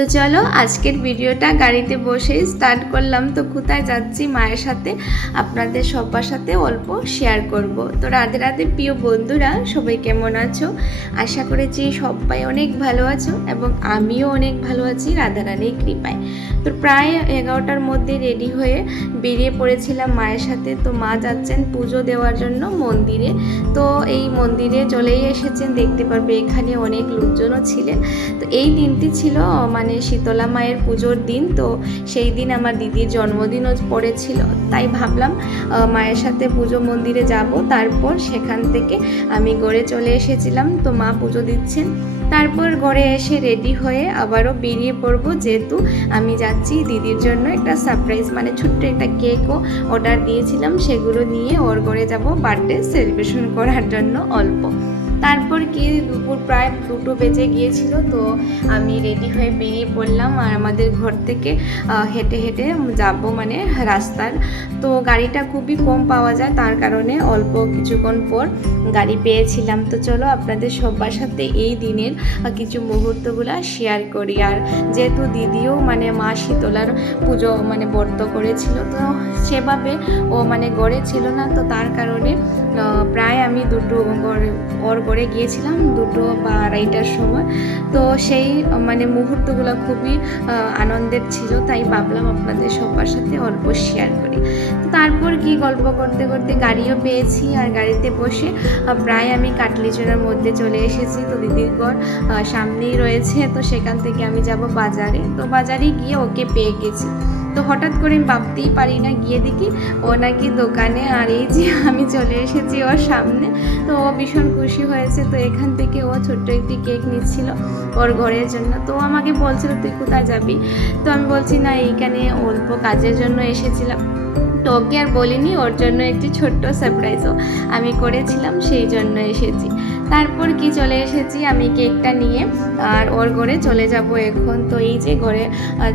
তো চলো আজকের ভিডিওটা গাড়িতে বসেই স্টার্ট করলাম। তো কোথায় যাচ্ছি মায়ের সাথে আপনাদের সবার সাথে অল্প শেয়ার করব। তো রাধে রাধে প্রিয় বন্ধুরা, সবাই কেমন আছো? আশা করেছি সবাই অনেক ভালো আছো এবং আমিও অনেক ভালো আছি রাধারানীর কৃপায়। তো প্রায় 11টার মধ্যে রেডি হয়ে বেরিয়ে পড়েছিলাম মায়ের সাথে। তো মা যাচ্ছেন পুজো দেওয়ার জন্য মন্দিরে। তো এই মন্দিরে চলেই এসেছেন, দেখতে পারবে এখানে অনেক লোকজনও ছিলেন। তো এই দিনটি ছিল মানে শীতলা মায়ের পুজোর দিন। তো সেই দিন আমার দিদির জন্মদিনও পড়েছিল, তাই ভাবলাম মায়ের সাথে পুজো মন্দিরে যাব। তারপর সেখান থেকে আমি ঘরে চলে এসেছিলাম। তো মা পুজো দিচ্ছেন, তারপর ঘরে এসে রেডি হয়ে আবারও বেরিয়ে পড়ব, যেহেতু আমি যাচ্ছি দিদির জন্য একটা সারপ্রাইজ মানে ছোট্ট একটা কেকও অর্ডার দিয়েছিলাম, সেগুলো নিয়ে ওর ঘরে যাব বার্থডে সেলিব্রেশন করার জন্য অল্প। তারপর কি দুপুর প্রায় 2টো বেজে গিয়েছিল। তো আমি রেডি হয়ে বেরিয়ে পড়লাম আর আমাদের ঘর থেকে হেঁটে হেঁটে যাব মানে রাস্তার। তো গাড়িটা খুবই কম পাওয়া যায়, তার কারণে অল্প কিছুক্ষণ পর গাড়ি পেয়েছিলাম। তো চলো আপনাদের সবার সাথে এই দিনের কিছু মুহূর্তগুলো শেয়ার করি। আর যেহেতু দিদিও মানে মা শীতলার পুজো মানে ব্রত করেছিল, তো সেভাবে ও মানে গড়ে ছিল না, তো তার কারণে প্রায় আমি ওর ঘরে গিয়েছিলাম 2টো বা 2:30টার সময়। তো সেই মানে মুহূর্তগুলো খুবই আনন্দের ছিল, তাই ভাবলাম আপনাদের সবার সাথে অল্প শেয়ার করি। তো তারপর কি গল্প করতে করতে গাড়িও পেয়েছি আর গাড়িতে বসে প্রায় আমি কাটলিচড়ার মধ্যে চলে এসেছি। তো দিদির ঘর সামনেই রয়েছে, তো সেখান থেকে আমি যাব বাজারে। তো বাজারে গিয়ে ওকে পেয়ে গেছি। তো হঠাৎ করে ভাবতেই পারি না, গিয়ে দেখি ও নাকি দোকানে, আর এই যে আমি চলে এসেছি ওর সামনে। তো ও ভীষণ খুশি হয়েছে। তো এখান থেকে ও ছোট্ট একটি কেক নিচ্ছিল ওর ঘরের জন্য। তো আমাকে বলছিল তুই কোথায় যাবি? তো আমি বলছি না, এইখানে অল্প কাজের জন্য এসেছিলাম। তো ওকে আর বলিনি, ওর জন্য একটি ছোট্ট সারপ্রাইজও আমি করেছিলাম, সেই জন্য এসেছি। তারপর কি চলে এসেছি আমি কেকটা নিয়ে আর ওর ঘরে চলে যাব এখন। তো এই যে ঘরে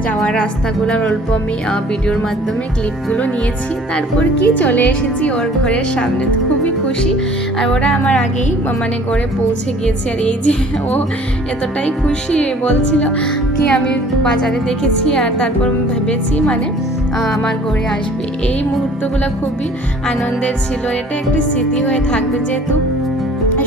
যাওয়ার রাস্তাগুলোর অল্প আমি ভিডিওর মাধ্যমে ক্লিপগুলো নিয়েছি। তারপর কি চলে এসেছি ওর ঘরের সামনে। তো খুবই খুশি, আর ওরা আমার আগেই মানে ঘরে পৌঁছে গিয়েছে। আর এই যে ও এতটাই খুশি, বলছিল কি আমি বাজারে দেখেছি আর তারপর ভেবেছি মানে আমার ঘরে আসবে। এই মুহূর্তগুলো খুবই আনন্দের ছিল, এটা একটি স্মৃতি হয়ে থাকবে। যেহেতু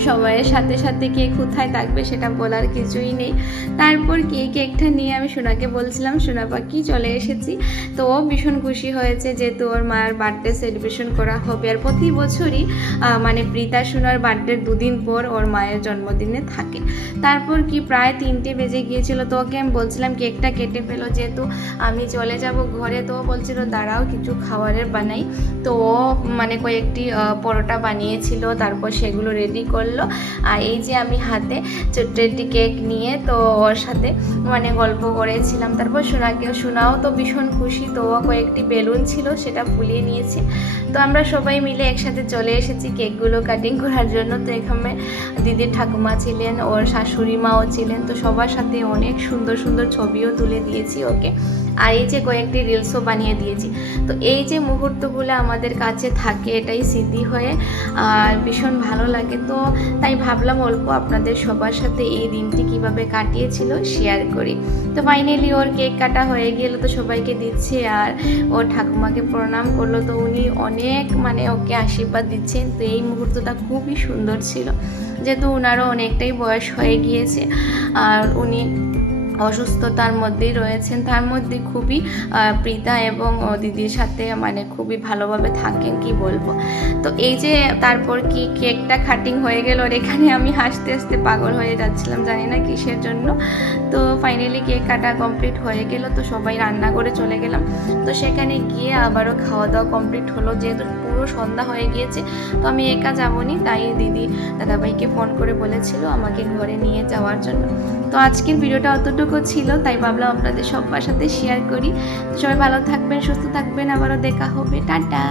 সবাইয়ের সাথে সাথে কে কোথায় থাকবে সেটা বলার কিছুই নেই। তারপর কেকটা নিয়ে আমি সোনাকে বলছিলাম সোনা পাখি চলে এসেছি। তো ও ভীষণ খুশি হয়েছে, যেহেতু ওর মায়ের বার্থডে সেলিব্রেশন করা হবে। আর প্রতি বছরই মানে প্রীতা সোনার বার্থডের 2 দিন পর ওর মায়ের জন্মদিনে থাকে। তারপর কি প্রায় 3টে বেজে গিয়েছিল। তো ওকে আমি বলছিলাম কেকটা কেটে ফেলো, যেহেতু আমি চলে যাব ঘরে। তো ও বলছিল দাঁড়াও কিছু খাবারের বানাই। তো ও মানে কয়েকটি পরোটা বানিয়েছিল, তারপর সেগুলো রেডি করলো। আর এই যে আমি হাতে ছোট্ট একটি কেক নিয়ে তো ওর সাথে মানে গল্প করেছিলাম। তারপর সোনাও তো ভীষণ খুশি। তো ও কয়েকটি বেলুন ছিল সেটা ফুলিয়ে নিয়েছি। তো আমরা সবাই মিলে একসাথে চলে এসেছি কেকগুলো কাটিং করার জন্য। তো এখানে দিদির ঠাকুমা ছিলেন, ওর শাশুড়ি মাও ছিলেন। তো সবার সাথে অনেক সুন্দর সুন্দর ছবিও তুলে দিয়েছি ওকে, আর এই যে কয়েকটি রিলসও বানিয়ে দিয়েছি। তো এই যে মুহূর্তগুলো আমাদের কাছে থাকে, এটাই স্মৃতি হয়ে আর ভীষণ ভালো লাগে। তো তাই ভাবলাম অল্প আপনাদের সবার সাথে এই দিনটি কিভাবে কাটিয়েছিল শেয়ার করি। তো ফাইনালি ওর কেক কাটা হয়ে গেল, তো সবাইকে দিচ্ছে আর ওর ঠাকুমাকে প্রণাম করলো। তো উনি অনেক মানে ওকে আশীর্বাদ দিচ্ছেন। তো এই মুহূর্তটা খুবই সুন্দর ছিল, যেহেতু ওনারও অনেকটাই বয়স হয়ে গিয়েছে আর উনি অসুস্থতার মধ্যেই রয়েছেন। তার মধ্যে খুবই প্রীতা এবং দিদির সাথে মানে খুবই ভালোভাবে থাকেন, কি বলবো। তো এই যে তারপর কি কেকটা কাটিং হয়ে গেল, আর এখানে আমি হাসতে হাসতে পাগল হয়ে যাচ্ছিলাম, জানি না কিসের জন্য। তো ফাইনালি কেক কাটা কমপ্লিট হয়ে গেল। তো সবাই রান্না করে চলে গেলাম। তো সেখানে গিয়ে আবারও খাওয়া দাওয়া কমপ্লিট হলো, যেহেতু পুরো সন্ধ্যা হয়ে গিয়েছে। তো আমি একা যাবনি, তাই দিদি দাদাভাইকে ফোন করে বলেছিল আমাকে ঘরে নিয়ে যাওয়ার জন্য। তো আজকের ভিডিওটা অতটুকু ছিল, তাই ভাবলাম আপনাদের সবার সাথে শেয়ার করি। তো সবাই ভালো থাকবেন, সুস্থ থাকবেন, আবারও দেখা হবে, টাটা।